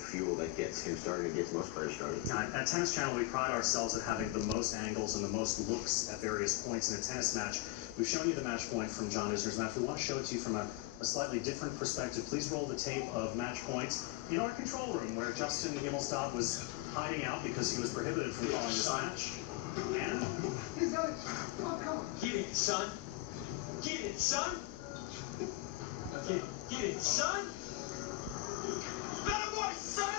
fuel that gets him started and gets most players started. At Tennis Channel, we pride ourselves at having the most angles and the most looks at various points in a tennis match. We've shown you the match point from John Isner's match. We want to show it to you from a slightly different perspective. Please roll the tape of match points in our control room where Justin Gimelstob was hiding out because he was prohibited from calling this match. And He's got it. Come on. Get it, son. Get it, son. Get it, son. Better boy, son.